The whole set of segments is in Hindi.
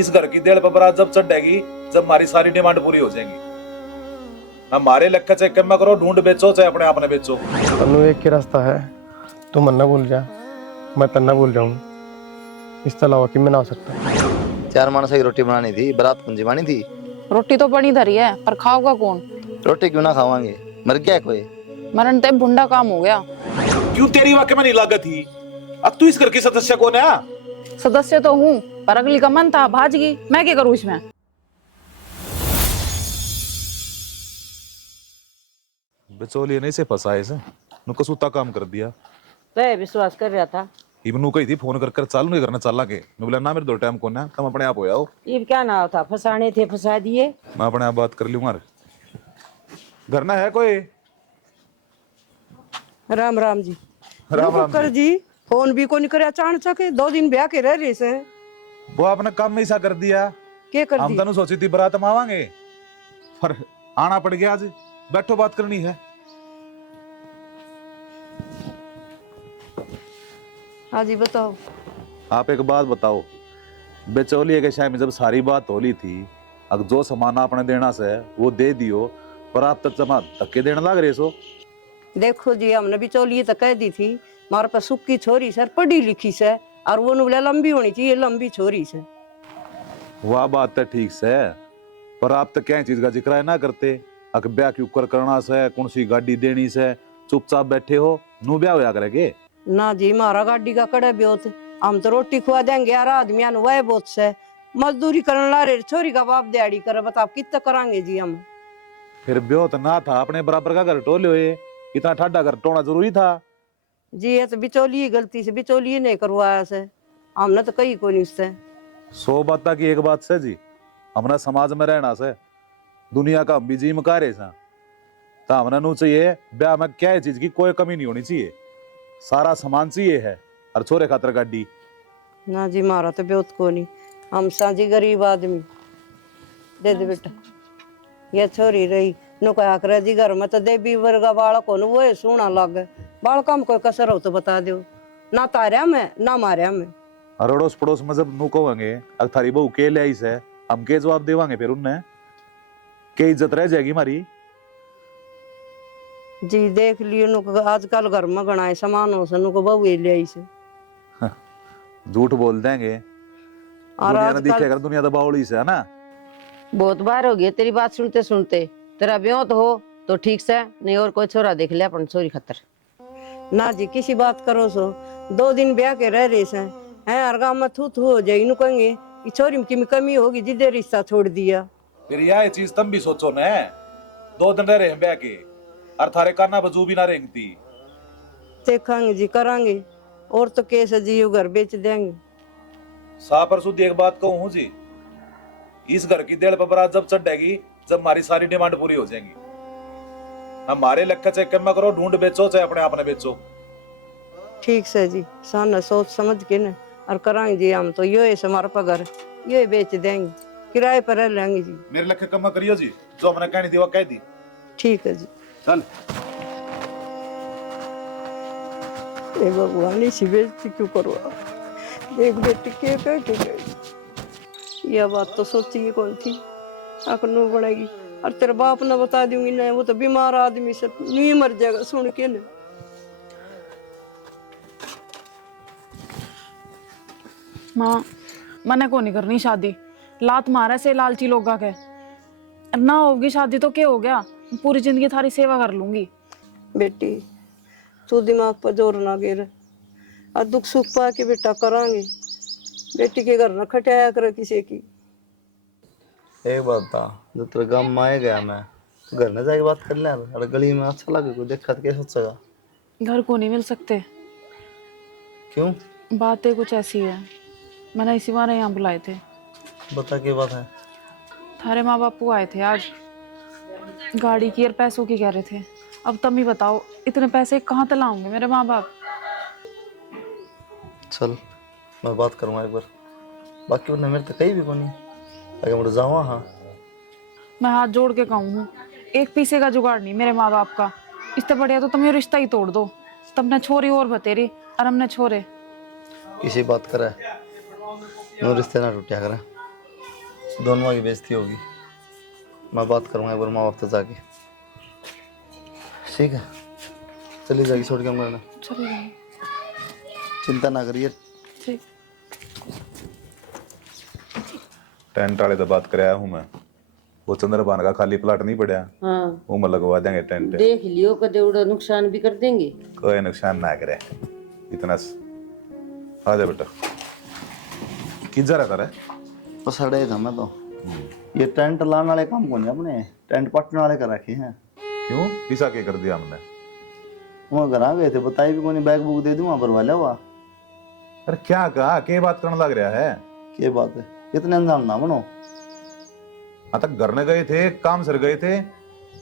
इस घर की देड़ पर बारात जब चढ़ेगी, जब हमारी सारी डिमांड पूरी हो जाएंगी। हमारे लक्का चेक में करो, ढूंढ बेचो चाहे अपने आप ने बेचो। तन्नू एक ही रास्ता है, तू मन्ना भूल जा, मैं तन्ना भूल जाऊं। इसके अलावा कि मैं ना हो सकता। 4 मानस की रोटी बनानी थी, बारात कुंजी बानी थी। रोटी तो बनी धरी है, पर खाओगा कौन? रोटी क्यों ना खावांगे, मर गया कोई? मरण ते भुंडा काम हो गया। क्यों तेरी वाकई में नहीं लागत थी? अब तू इस घर की सदस्य कौन है? सदस्य तो हूँ, पर अगली का मन था भाजगी, मैं क्या करूँ इसमें? बिचौलिए नहीं से फंसाए से, नु कसूता काम कर दिया। तो विश्वास कर रहा था। इबनू कही थी फोन कर चालू नहीं करना, चला के मैं बोला ना मेरे दो टाइम कौन है, तुम अपने आप हो जाओ। ये क्या ना था, फंसाने थे फंसा दिए। मैं अपने आप बात कर लूंगा। घर ना है कोई? राम राम जी। राम राम कर जी फोन भी को नहीं करे, अचानक 2 दिन ब्याह के रह रहे से। वो अपने काम में ऐसा कर दिया। क्या कर हम दिया? तनु सोची थी बारात में आवांगे, पर आना पड़ गया। आज बैठो, बात करनी है। हाँ जी बताओ। आप एक बात बताओ, बेचौलिए के शायद में जब सारी बात होली थी, अब जो सामान आपने देना से वो दे दियो, पर आप तक जमा धक्के देने लग रहे सो। देखो जी, हमने भी चोलिए तो कह दी थी, मारे पास सुख की छोरी सर, पढ़ी लिखी से, और वो बोले लंबी होनी चाहिए, लंबी छोरी से। वह बात तो ठीक से, पर आप तो क्या चीज का जिक्र है ना करते। अक ब्याह क्यों करना से, कौन सी गाड़ी देनी से, चुपचाप बैठे हो, नू ब्याह होया करेगे। ना जी, मारा गाड़ी का कड़ा ब्योत, हम तो रोटी खुआ देंगे यार आदमिया वह बहुत से, मजदूरी करने ला रहे, छोरी का बाप दिहाड़ी करे, बताओ कितना करांगे जी हम। फिर ब्याह तो ना था, अपने बराबर का घर टोले हुए, इतना ठाडा घर टोना जरूरी था? जी ये तो बिचौलिए गलती से, बिचौलिए नहीं करवाया से, हमने तो कही को नहीं उससे। 100 बात की एक बात से जी, हमने समाज में रहना से, दुनिया का हम भी जी मकारे सा, तो हमने नू चाहिए ब्याह में क्या चीज की कोई कमी नहीं होनी चाहिए, सारा सामान चाहिए है, और छोरे खातर गाड़ी। ना जी मारा तो ब्योत को नहीं, हम साजी गरीब आदमी। दे दे बेटा, ये छोरी रही नु कहा करे जी घर में तो देवी वर्गा बालक हो, वो सोना लगे, बालका में कोई कसर हो तो बता दो, ना तारिया में ना मारिया में। अड़ोस पड़ोस में जब नू कहेंगे अगर थारी बहू के ले आई से, हम के जवाब देवांगे? फिर उनने के इज्जत रह जाएगी हमारी। जी देख लियो नु आजकल घर में गणाए सामान हो से, नु को बहू ले आई से। झूठ बोल देंगे, और दुनिया ने आजकल दिखेगा, दुनिया तो बावली से है ना। बहुत बार हो गया तेरी बात सुनते सुनते, तेरा ब्याह तो हो तो ठीक से, नहीं और कोई छोरा देख ले अपन छोरी खतर। ना जी किसी बात करो सो, 2 दिन ब्याह के रह रहे से हैं, हर गाँव में थू थू हो जाए, इनु कहेंगे कि छोरी में की कमी होगी जिदे रिश्ता छोड़ दिया। फिर यह चीज तुम भी सोचो न, 2 दिन रह रहे हैं ब्याह के, और थारे काना बजू भी ना रेंगती। देखेंगे जी, करांगे, और तो केस है जी, घर बेच देंगे। साफ और शुद्ध एक बात कहूं जी, इस घर की देड़ पर बारात जब चढ़ेगी, जब हमारी सारी डिमांड पूरी हो जाएंगी। हमारे लक्का चेक में करो, ढूंढ बेचो चाहे अपने आप ने बेचो। ठीक से जी, साना सोच समझ के न और कराएंगे जी, हम तो यो है हमारा पगार, ये बेच देंगे, किराए पर रह लेंगे जी। मेरे लक्के कम करियो जी, जो हमने कहनी थी वो कह दी। ठीक है जी। चल। ए भगवान, इसी बेइज्जती क्यों करवा, एक बेटी के कह के गई। यह बात तो सोची ही कौन थी, अकनू बनेगी, और तेरे बाप ने बता दूंगी ना, वो तो बीमार आदमी से नहीं मर जाएगा सुन के ना। माँ, मने को नहीं करनी शादी, लात मारे से लालची लोगा के, ना होगी शादी तो क्या हो गया, पूरी जिंदगी थारी सेवा कर लूंगी। बेटी तू दिमाग पर जोर ना गिर, और दुख सुख पा के बेटा करांगे, बेटी के घर न खटाया कर किसी की। एक बात था, जब तेरे गाँव में आए गया मैं, तो घर में जाके बात कर ले, अरे गली में अच्छा लगे कोई देखा तो कैसे सोचेगा? घर को नहीं मिल सकते। क्यों? बातें कुछ ऐसी है, मैंने इसी बार यहाँ बुलाए थे। बता क्या बात है? थारे माँ बापू आए थे आज, गाड़ी की और पैसों की कह रहे थे। अब तुम ही बताओ, इतने पैसे कहाँ से लाऊंगे मेरे माँ बाप? चल मैं बात करूँगा एक बार, बाकी उन्हें मेरे तो कहीं भी को नहीं, अगर मुझे जाऊँ। हाँ मैं हाथ जोड़ के कहूँ, एक पैसे का जुगाड़ नहीं मेरे माँ बाप का, इससे बढ़िया तो तुम ये रिश्ता ही तोड़ दो। तुमने छोरी और बतेरी और हमने छोरे। किसी बात करे, नो रिश्ते ना टूटिया करे। दोनों की बेइज्जती होगी। मैं बात करूंगा एक बार माँ बाप से जाके। ठीक है, चली जाएगी छोड़ के हम करना। चलो जाइए। चिंता ना करिए। ठीक। टेंट वाले तो बात कराया हूँ मैं, वो चंद्रभान का खाली प्लाट नहीं पड़ा, हाँ वो में लगवा देंगे टेंट। देख लियो, कदे उड़ा नुकसान भी कर देंगे। कोई नुकसान ना करे इतना आ जा बेटा। किधर रहता रे? तो सड़े था मैं तो। ये टेंट लाने वाले काम कौन है अपने, टेंट पटने वाले कर रखे हैं। क्यों किसा के कर दिया हमने? वहाँ घर आ गए थे, बताई भी कोनी, बैग बुक दे दूँ वहाँ पर वाले हुआ। अरे क्या कहा, के बात करने लग रहा है? क्या बात है, इतने अनजान ना बनो। हाँ तक घर न गए थे, काम सर गए थे।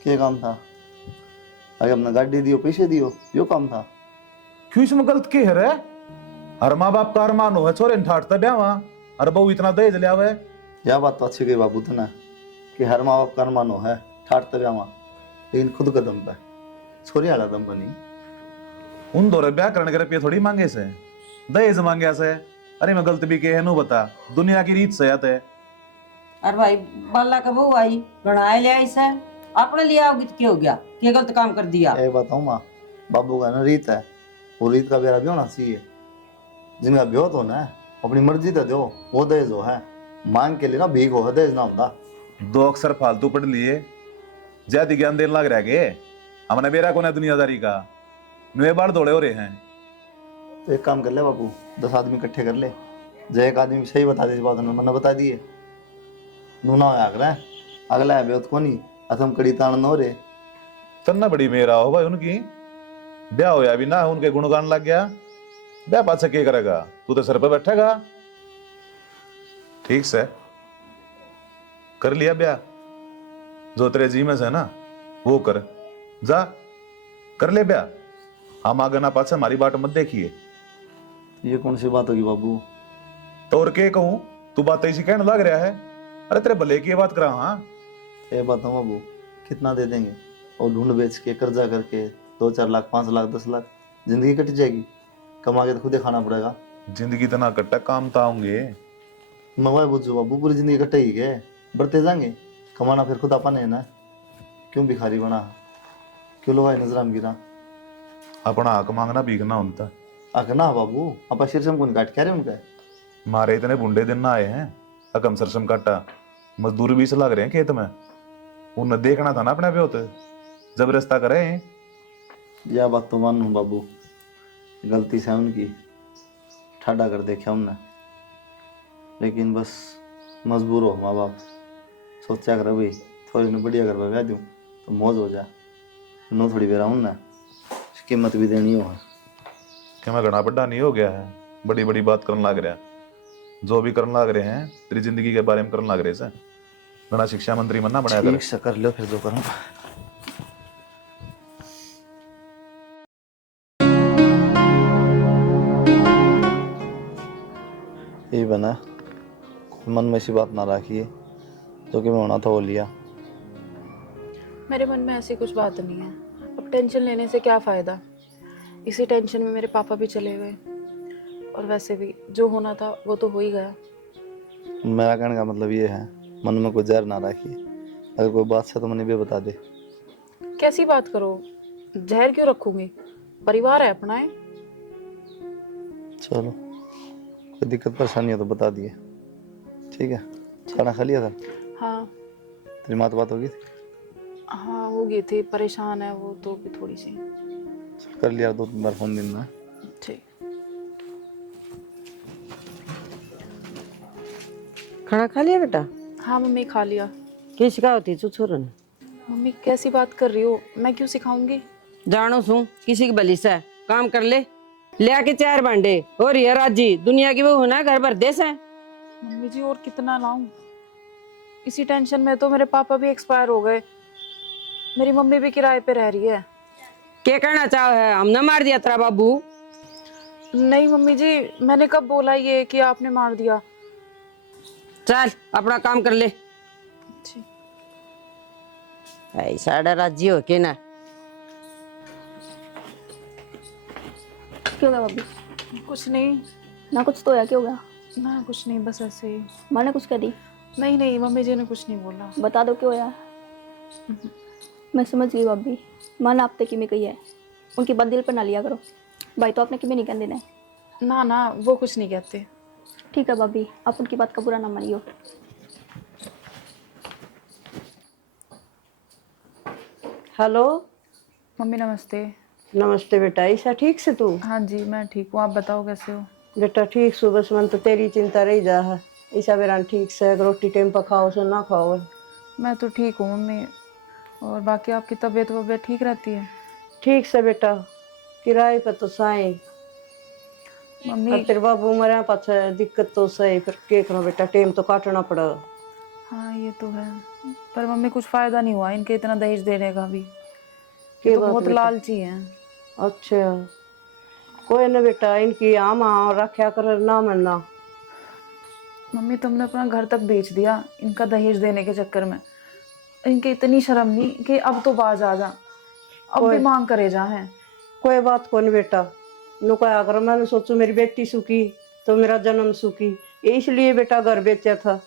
क्या काम था? आगे अपना गाड़ी दियो, पैसे दियो, यो काम था। क्यों इसमें गलत के है रे? हर माँ बाप का अरमान हो है छोरे ठाटता ब्यावा, अरे बहू इतना दहेज लिया हुआ है। यह बात तो अच्छी गई बाबू तना, कि हर माँ बाप का अरमान हो है ठाट तब आवा, लेकिन खुद कदम पे छोरी आला दम पर नहीं। उन दौरे ब्याह करने के रुपये थोड़ी मांगे से, दहेज मांगे से। अरे मैं गलत भी के है नु बता, दुनिया की रीत से आते है। अरे भाई बाला का बहू आई गणाए ले आई से, अपने लिए आओगी तो क्या हो गया, क्या गलत काम कर दिया? ये बताऊँ माँ, बाबू का ना रीत है, वो रीत का बेरा भी होना चाहिए। जिनका ब्योत होना है अपनी मर्जी तो दो, वो दहेज हो है, मांग के लिए ना भीख हो है, दहेज ना होता। 2 अक्षर फालतू पढ़ लिए, ज्यादा ज्ञान देने लग रहा गे। हमने बेरा को ना दुनियादारी का, नुए बार दौड़े हो रहे हैं। तो एक काम कर ले बाबू, 10 आदमी इकट्ठे कर ले, जो एक आदमी सही बता दे इस बात में, मैंने बता दिए नूना हो अगला है ब्योत को नहीं, अथम कड़ी तान न हो रे। तन्ना बड़ी मेरा हो भाई उनकी, ब्याह होया भी ना उनके गुणगान लग गया, ब्याह पास से क्या करेगा? तू तो सर पे बैठेगा। ठीक से कर लिया ब्याह, जो तेरे जी में से ना वो कर, जा कर ले ब्याह। हम आगे ना पास हमारी बात मत देखिए। ये कौन सी बात होगी बाबू? तो और के कहूं, तू बात ऐसी कहने लग रहा है। अरे तेरे भले की ये बात करा। हाँ ये बताओ बाबू, कितना दे देंगे? और ढूंढ बेच के कर्जा करके 2-4 लाख, 5 लाख, 10 लाख, जिंदगी कट जाएगी। कमा के तो खुद ही खाना पड़ेगा। जिंदगी इतना कट्टा, काम तो आऊंगे। मवाए बुझो बाबू, पूरी जिंदगी कटेगी के, बढ़ते जाएंगे, कमाना फिर खुद अपन है ना। क्यों भिखारी बना, क्यों लोग नजर में गिरा? अपना हक मांगना भीखना होता। आखना बाबू, आप शीर्षम कौन काट क्या रहे उनका? मारे इतने बुंडे दिन ना आए हैं, अकम सरसम काटा, मजदूर भी से लग रहे हैं खेत में। उन्हें देखना था ना अपने पे होते, जब रास्ता करे। यह बात तो मानू बाबू, गलती से उनकी ठाडा कर देखा उनने, लेकिन बस मजबूर हो माँ बाप। सोचा कर भाई थोड़ी ने बढ़िया कर ब्याह दूँ तो मौज हो जा, नो थोड़ी बेरा उनने कीमत भी देनी हो। कि मैं घना बड़ा नहीं हो गया है, बड़ी बड़ी बात करने लग रहा है। जो भी करने लग रहे हैं तेरी जिंदगी के बारे में करने लग रहे से, घना शिक्षा मंत्री मना बनाया कर। ठीक से कर लो फिर जो करूँ। ये बना, मन में ऐसी बात ना रखिए, जो कि मैं होना था वो लिया। मेरे मन में ऐसी कुछ बात नहीं है, अब टेंशन लेने से क्या फ़ायदा। इसी टेंशन में मेरे पापा भी चले गए, और वैसे भी जो होना था वो तो हो ही गया। मेरा कहने का मतलब ये है, मन में कोई जहर ना रखिए, अगर कोई बात से तो मैंने भी बता दे। कैसी बात करो, जहर क्यों रखूंगी, परिवार है अपना है। चलो कोई दिक्कत परेशानी हो तो बता दिए, ठीक है? खाना खा लिया था? हाँ तेरी माँ से बात होगी थी? हाँ हो गई थी, परेशान है वो तो भी थोड़ी सी। कर लिया 2-3 बार फोन दिन में। ठीक। खाना खा लिया बेटा? हाँ मम्मी खा लिया। क्या सिखा होती तू छोरा ने? मम्मी कैसी बात कर रही हो, मैं क्यों सिखाऊंगी। जानो सू किसी की भली से काम कर ले आके 4 भांडे, और ये राजी दुनिया की वो होना घर भर देश है। मम्मी जी और कितना लाऊं, इसी टेंशन में तो मेरे पापा भी एक्सपायर हो गए, मेरी मम्मी भी किराए पे रह रही है। क्या करना चाहो है, हमने मार दिया तेरा बाबू? नहीं मम्मी जी, मैंने कब बोला ये कि आपने मार दिया। चल अपना काम कर ले। ठीक। ऐसा राजी हो के ना। क्यों गया भाभी? कुछ नहीं ना कुछ तो है, क्यों गया? ना कुछ नहीं, बस ऐसे ही। मैंने कुछ कह दी? नहीं नहीं, मम्मी जी ने कुछ नहीं बोला। बता दो क्यों यार। मैं समझ गई भाभी, मन आपने कि मैं कही है, उनकी बात दिल पर ना लिया करो। भाई तो आपने कि मैं नहीं कहने देना है। ना ना, वो कुछ नहीं कहते। ठीक है भाभी, आप उनकी बात का बुरा ना मानियो। हेलो। मम्मी नमस्ते। नमस्ते बेटा, ऐसा ठीक से तू? हाँ जी मैं ठीक हूँ, आप बताओ कैसे हो? बेटा ठीक सु, बस मन तो तेरी चिंता रही जा है। ऐसा बेरा ठीक से रोटी टाइम पर खाओ सो ना खाओ। मैं तो ठीक हूँ मम्मी, और बाकी आपकी तबीयत वबीयत ठीक रहती है? ठीक से बेटा, किराए पर तो साई मम्मी तेरे बाबू मरे पाछे दिक्कत तो सही, फिर के करो बेटा, टाइम तो काटना पड़ा। हाँ ये तो है, पर मम्मी कुछ फायदा नहीं हुआ इनके इतना दहेज देने का भी। के ये तो बात बहुत बेटा? लालची हैं। अच्छा कोई ना बेटा, इनकी आम रखा कर ना मनना। मम्मी तुमने अपना घर तक बेच दिया इनका दहेज देने के चक्कर में। इनके इतनी शर्म नहीं कि अब तो बाज आ जा, अब भी मांग करे जा है। कोई बात को नहीं बेटा, नु क्या करो, मैंने सोचू मेरी बेटी सुखी तो मेरा जन्म सुखी, इसलिए बेटा घर बेचा था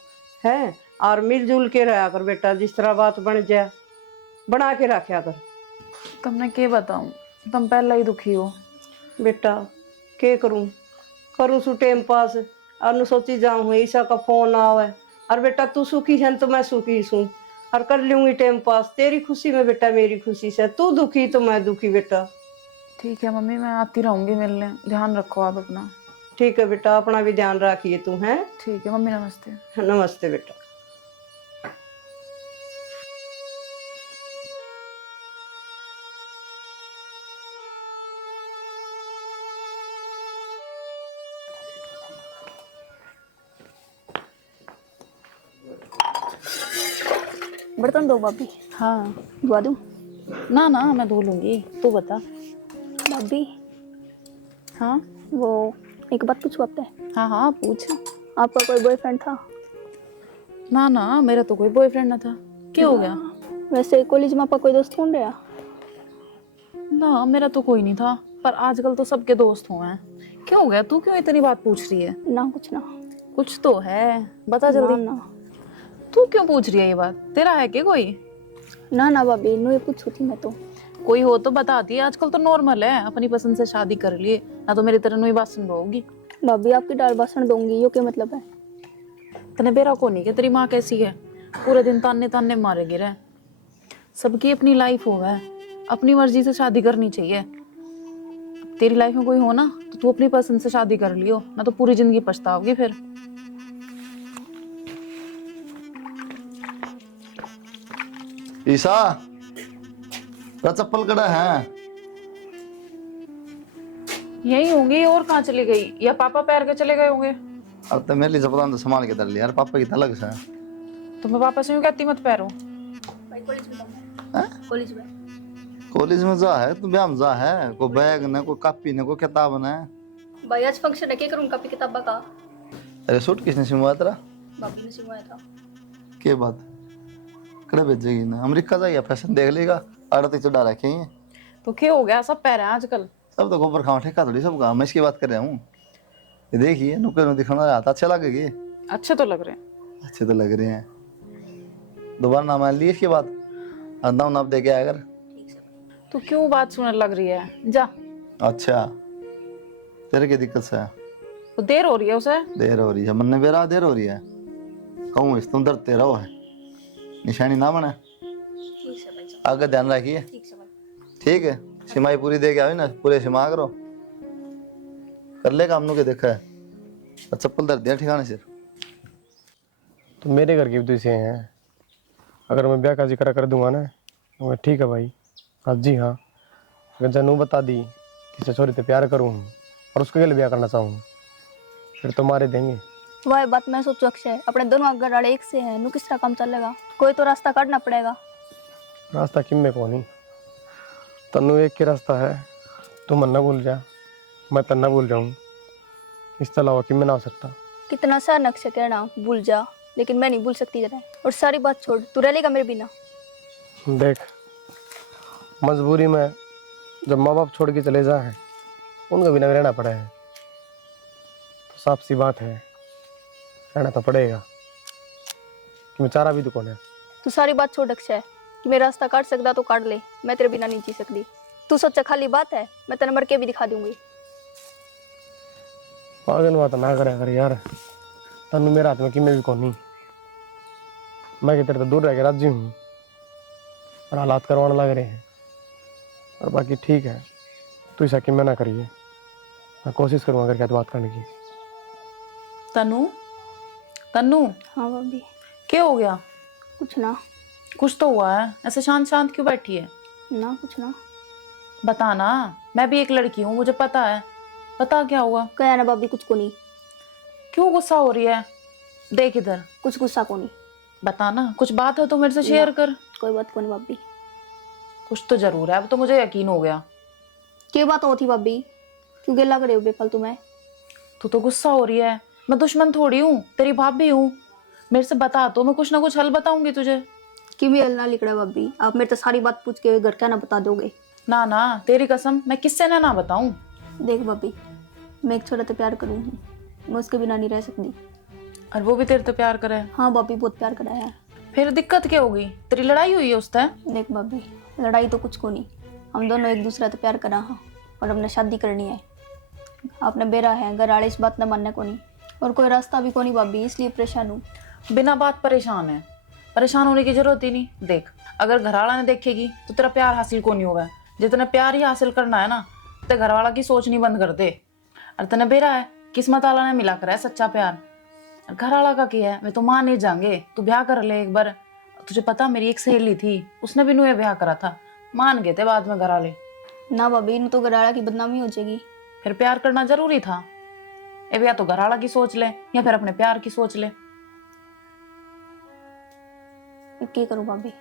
है। और मिलजुल के रहा कर बेटा, जिस तरह बात बन जाए बना के रखा कर। तुमने क्या बताऊं, तुम पहले ही दुखी हो। बेटा के करूं, करूं सु टाइम पास, और नु सोची जाऊं ईसा का फोन आवे, और बेटा तू सुखी है तो मैं सुखी सू, और कर लूंगी टाइम पास। तेरी खुशी में बेटा मेरी खुशी से, तू दुखी तो मैं दुखी बेटा। ठीक है मम्मी, मैं आती रहूंगी मिलने, ध्यान रखो आप अपना। ठीक है बेटा, अपना भी ध्यान रखिए तू है। ठीक है मम्मी, नमस्ते। नमस्ते बेटा। बर्तन दो भाभी। हाँ धुआ दूँ? ना ना, मैं धो लूंगी, तू बता। भाभी हाँ वो एक बात पूछूं आपसे? हाँ हाँ पूछ। आपका कोई बॉयफ्रेंड था? ना ना, मेरा तो कोई बॉयफ्रेंड ना था। क्या हो गया? वैसे कॉलेज में आपका कोई दोस्त कौन रहा? ना मेरा तो कोई नहीं था, पर आजकल तो सबके दोस्त हुए हैं। क्या हो गया, तू क्यों इतनी बात पूछ रही है? ना कुछ ना। कुछ तो है, बता जल्दी। ना तू क्यों पूछ रही है ये बात? तेरा है क्या कोई? ना ना भाभी, नो ये पूछू थी मैं तो। कोई हो तो बता दी, आजकल तो नॉर्मल है, अपनी पसंद से शादी कर लिए ना, तो मेरी तरह नई बात सुन होगी। भाभी आपकी दाल बासन दूंगी, यो क्या मतलब है? तने बेरा को नहीं कि तेरी माँ कैसी है, पूरे दिन ताने ताने मारेगी रहे। सबकी अपनी लाइफ हो है, अपनी मर्जी से शादी करनी चाहिए। तेरी लाइफ में कोई हो ना तो तू अपनी पसंद से शादी कर लियो, ना तो पूरी जिंदगी पछताओगी फिर। ईसा का चप्पल कड़ा है? यही होंगी, और कहाँ चली गई? या पापा पैर के चले गए होंगे। अब तो मेरे लिए चप्पल तो संभाल के धर लिया यार, पापा की तो अलग से है। तो मैं पापा से यूं कहती मत पैरो। कॉलेज में कॉलेज में जा है, तू ब्याह में जा है, कोई बैग न, कोई कॉपी न, कोई किताब न। भाई आज फंक्शन है, क्या करूँ कॉपी किताबा का? अरे सूट किसने सिलवाया तेरा? भाभी ने सिलवाया था। के बात कड़े भेजेगी ना, अमेरिका जाइए फैशन देख लेगा, आड़ती चढ़ा रखे हैं। तो क्या हो गया, सब पैर हैं आजकल। सब तो गोबर खाओ ठेका थोड़ी सबका, मैं इसकी बात कर रहा हूँ। ये देखिए नुक्कड़ में दिखाना आता, अच्छा लगेगी। अच्छे तो लग रहे हैं। अच्छे तो लग रहे हैं। दोबारा ना मान ली इसकी बात, दाम नाप दे के आया कर। तो क्यों बात सुनने लग रही है, जा। अच्छा तेरे की दिक्कत से है? तो देर हो रही है उसे। देर हो रही है, मन बेरा देर हो रही है। कहूँ इस तुम डरते रहो है, निशानी ना बने। आगे ध्यान रखिए, ठीक है? सिमाई पूरी दे के आओ ना, पूरे सिमा करो, कर ले काम नु के देखा है। और चप्पल धर दिया ठिकाने से। तो मेरे घर की भी तो इसे हैं, अगर मैं ब्याह का जिक्र कर दूंगा ना तो मैं ठीक है भाई। हाँ जी हाँ, अगर जानू बता दी किसी छोरी से प्यार करूँ और उसके लिए ब्याह करना चाहूँ, फिर तो मारे देंगे। वह बात मैं सोचू अक्षय, अपने दोनों अगर अड़े एक से हैं, नु किस तरह काम चलेगा? कोई तो रास्ता काटना पड़ेगा। रास्ता किम में कौन ही, तन्नू एक ही रास्ता है, तू मन ना भूल जा, मैं तन्ना भूल जाऊँ, इसके अलावा किम में ना हो सकता। कितना सा नक्शा कहना भूल जा, लेकिन मैं नहीं भूल सकती जरा। और सारी बात छोड़, तू रह लेगा मेरे बिना? देख मजबूरी में जब माँ बाप छोड़ के चले जाए, उनका बिना भी रहना पड़ा है, तो साफ सी बात है रहना तो पड़ेगा। मैं चारा भी तो कौन है। तू सारी बात छोड़ अक्षय कि मेरा रास्ता काट सकता तो काट ले, मैं तेरे बिना नहीं जी सकती। तू सोचा खाली बात है, मैं तेरे मर के भी दिखा दूंगी। पागल बात ना करे कर यार, तनु मेरे हाथ में किमें भी कौन नहीं। मैं कि तेरे तो दूर रह के राजी हूँ, और हालात करवाने लग रहे हैं। और बाकी ठीक है, तू ऐसा किमें ना करिए, मैं कोशिश करूँगा अगर क्या बात करने की। तनु, तनु हाँ भाभी। क्या हो गया? कुछ ना। कुछ तो हुआ है, ऐसे शांत शांत क्यों बैठी है? ना कुछ ना। बता ना, मैं भी एक लड़की हूँ, मुझे पता है। बता क्या हुआ? कहा ना भाभी, कुछ को नहीं। क्यों गुस्सा हो रही है? देख इधर। कुछ गुस्सा को नहीं। बता ना, कुछ बात है तो मेरे से शेयर कर। कोई बात को नहीं भाभी। कुछ तो जरूर है, अब तो मुझे यकीन हो गया। क्या बात होती भाभी? क्यों गिला करे हो बेफालतू में? तू तो गुस्सा हो रही है। मैं दुश्मन थोड़ी हूँ, तेरी भाभी हूँ। मेरे से बता तो मैं कुछ ना कुछ हल बताऊंगी तुझे। कि भी हल ना लिख रहा भाभी, आप मेरे तो सारी बात पूछ के घर क्या ना बता दोगे। ना ना, तेरी कसम, मैं किससे ना बताऊं। देख भाभी, मैं एक छोरा तो प्यार करूँ, मैं उसके बिना नहीं रह सकती। और वो भी तेरे तो प्यार करे? हाँ भाभी, बहुत प्यार करा है। फिर दिक्कत क्या होगी? तेरी लड़ाई हुई है उससे? देख भाभी, लड़ाई तो कुछ को नहीं, हम दोनों एक दूसरा तो प्यार करा हाँ, और हमने शादी करनी है। आपने बेरा है, घर वाले इस बात न मानने को नहीं, और कोई रास्ता भी को नहीं भाभी, इसलिए परेशान हूँ। बिना बात परेशान है? परेशान होने की जरूरत ही नहीं। देख, अगर घरवाला ने देखेगी तो तेरा प्यार हासिल को नहीं होगा। जितना प्यार ही हासिल करना है ना, तो घरवाला की सोच नहीं बंद कर दे। और तने बेरा है, किस्मत वाला ने मिला कर है सच्चा प्यार। घरवाला का क्या है, वे तो मान नहीं जाएंगे। तू ब्याह कर ले एक बार। तुझे पता, मेरी एक सहेली थी, उसने भी नुए ब्याह करा था, मान गए थे बाद में घरवाले। ना भाभी, इन तो घर वाला की बदनामी हो जाएगी। फिर प्यार करना जरूरी था। ए या तो घरवाला की सोच ले, या फिर अपने प्यार की सोच ले। क्या करूँ भाभी?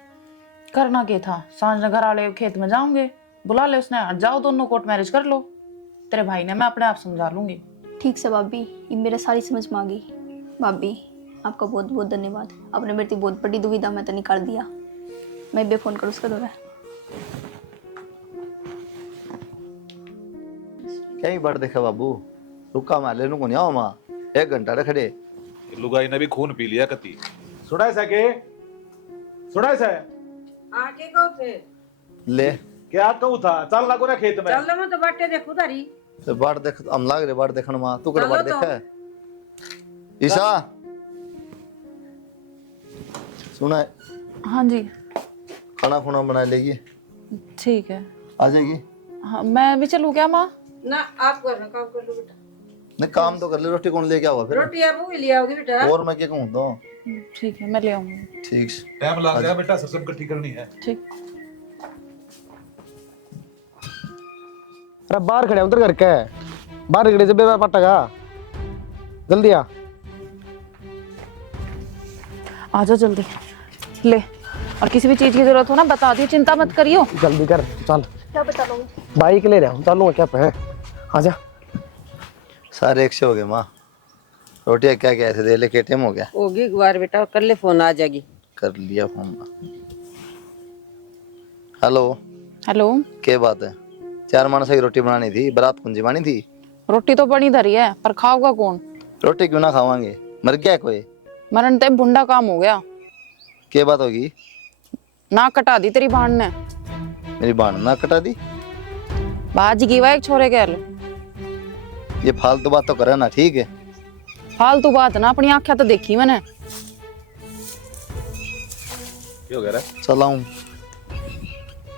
करना क्या था? सांझ घर वाले खेत में जाओगे, बुला ले उसने, हट जाओ, दोनों कोर्ट मैरिज कर लो। तेरे भाई ने मैं अपने आप समझा लूंगी। ठीक से भाभी, ये मेरे सारी समझ में आ गई। भाभी, आपका बहुत बहुत धन्यवाद। आपने मेरी बहुत बड़ी दुविधा में तो निकाल दिया। मैं बे फोन करूँ उसका दौरा। क्या ही बात देखा बाबू, रुका मैं लेने को नहीं आओ माँ, 1 घंटा रे खड़े। लुगाई ने भी खून पी लिया कती। सुनाई सके, सुनाई से आके कहो थे ले क्या कहूँ था? चल लागो ना खेत में। चल मैं तो बाटे देखू तारी। तो बाढ़ देख, हम लाग रहे बाढ़ देखने माँ, तू कर बाढ़ चलो तो। देखा है? ईशा सुना है, हाँ जी, खाना खुना बना लेगी, ठीक है। आ जाएगी। हाँ, मैं भी चलूँ क्या माँ? ना आप करना, काम कर लो बेटा। नहीं काम तो कर ले, रोटी कौन लेके आओगा फिर? रोटी आप भी ले आओगे बेटा। और मैं क्या कहूँ तो? ठीक है, मैं ले आऊंगी। ठीक। टाइम लग गया बेटा, सब इकट्ठी करनी है। ठीक। अरे बाहर खड़े उधर करके, बाहर खड़े जब पटेगा, जल्दी आ। आजा जल्दी ले। और किसी भी चीज की जरूरत हो ना बता दियो, चिंता मत करियो। जल्दी कर, चल। क्या बता दूँ? बाइक ले रहा हूँ, चलूंगा क्या पे? आजा। सारे 100 हो गए माँ, रोटियाँ क्या क्या ऐसे दे ले, के टाइम हो गया? होगी एक बार बेटा, कर ले फोन, आ जाएगी। कर लिया फोन। Hello, hello. क्या बात है? 4 मानस की रोटी बनानी थी, बारात कुंजी बानी थी। रोटी तो बनी धरी है, पर खाओगा कौन? रोटी क्यों ना खावांगे, मर गया कोई? मरण ते भुंडा काम हो गया। क्या बात होगी? नाक कटा दी तेरी भाण ने। मेरी बाण ना कटा दी? बाज की एक छोरे गैल। ये फालतू बात तो करे ना, ठीक है? फालतू बात ना, अपनी आंखें तो देखी मैंने। क्या हो गया? चलाऊं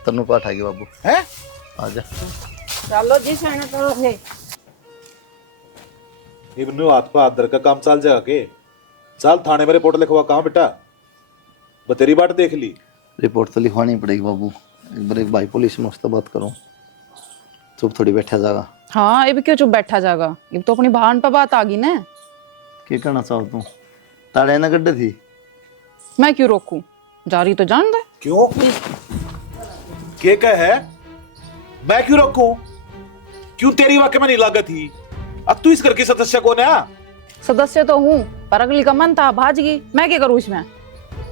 तनु पाठ आगे बाबू है? आजा। चलो जी सहना तो है। इब्नु हाथ पे हाथ धर का काम चल जाएगा के? चल थाने में रिपोर्ट लिखवा। कहाँ बेटा? बतेरी बाट देख ली। रिपोर्ट तो लिखवानी पड़ेगी बाबू, एक बार एक भाई पुलिस में उससे बात करो, चुप थोड़ी बैठा जाएगा। हाँ, ये भी क्यों चुप बैठा जाएगा? ये तो अपनी भाण पर बात आ गई ना। क्या करना चाहो तू? ताड़े ना गड्ढे थी। मैं क्यों रोकूं? जारी तो जान दे। क्यों? के कह है? मैं क्यों रोकूं? क्यों तेरी वाकई में नहीं लागत थी? अब तू इस घर की सदस्य कौन है? सदस्य तो हूँ, पर अगली का मन था, भाज गई, मैं क्या करूँ इसमें?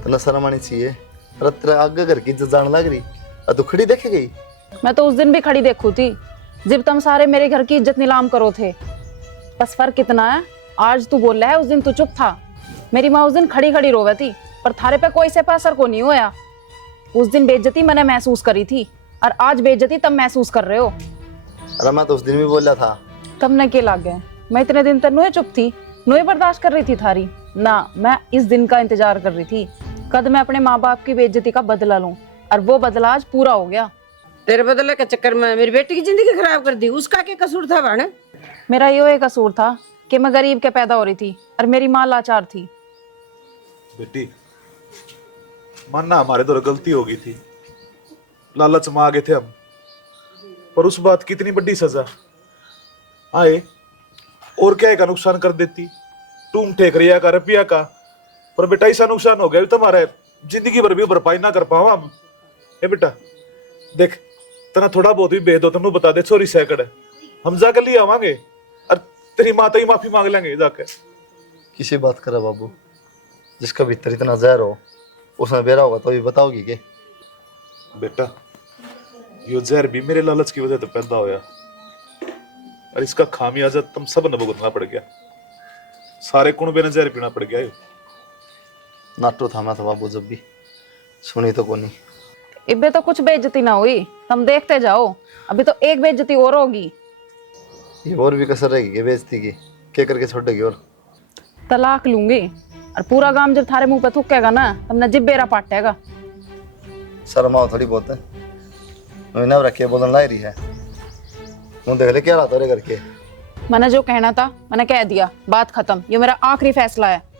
तला शर्म आनी चाहिए। तेरा आगे घर की इज्जत जान लग रही, अब तू खड़ी देखे गई। मैं तो उस दिन भी खड़ी देखू थी जब तुम सारे मेरे घर की इज्जत नीलाम करो थे। बस फर्क कितना है, आज तू बोल रहा है, उस दिन तू चुप था। मेरी माँ उस दिन खड़ी खड़ी रोवे थी, पर थारे पे कोई से असर को नहीं होया। उस दिन बेइज्जती मैंने महसूस करी थी और आज बेइज्जती तब महसूस कर रहे हो। अरे मैं तो उस दिन भी बोला था। तब न के लग गए, मैं इतने दिन तक नोए चुप थी, नोए बर्दाश्त कर रही थी थारी ना। मैं इस दिन का इंतजार कर रही थी कद मैं अपने माँ बाप की बेइज्जती का बदला लूं, और वो बदला आज पूरा हो गया। तेरे बदले के चक्कर में मेरी बेटी की जिंदगी खराब कर दी, उसका क्या कसूर था भाने? मेरा यो एक कसूर था कि मैं गरीब के पैदा हो रही थी और मेरी माँ लाचार थी। बेटी, मानना हमारे तो गलती हो गई थी, लालच में आ गए थे हम, पर उस बात की इतनी बड़ी सजा आए और क्या का नुकसान कर देती, तुम ठेकरिया का रुपया का। पर बेटा ऐसा नुकसान हो गया तुम्हारे जिंदगी भर भी भरपाई ना कर पाओ हम। ए बेटा देख, तना थोड़ा बहुत भी भेद हो तुम बता दे, छोरी सैकड़ हम जाकर ले आवांगे और तेरी माता ही माफी मांग लेंगे जाकर। किसी बात करा बाबू, जिसका भीतर इतना जहर हो उसमें बेरा होगा तो भी बताओगी के? बेटा यो जहर भी मेरे लालच की वजह से पैदा होया और इसका खामियाजा तुम सब ने भुगतना पड़ गया। सारे कुनबे ने जहर पीना पड़ गया। नाटो था मैं तो बाबू, जब भी सुनी तो कोनी। इबे तो कुछ बेइज्जती ना हुई, तुम देखते जाओ, अभी तो एक बेइज्जती और होगी। ये और भी कसर रहेगी के बेइज्जती की? क्या करके छोड़ेगी? और तलाक लूंगी और पूरा गांव जब थारे मुंह पे थूकेगा ना, तुमने जिब्बेरा पाटेगा। शर्म आओ थोड़ी बहुत है, ना रखिए बोलन लाई रही है। मुंह देख ले क्या रहा तेरे करके। मैंने जो कहना था मैंने कह दिया, बात खत्म। ये मेरा आखिरी फैसला है।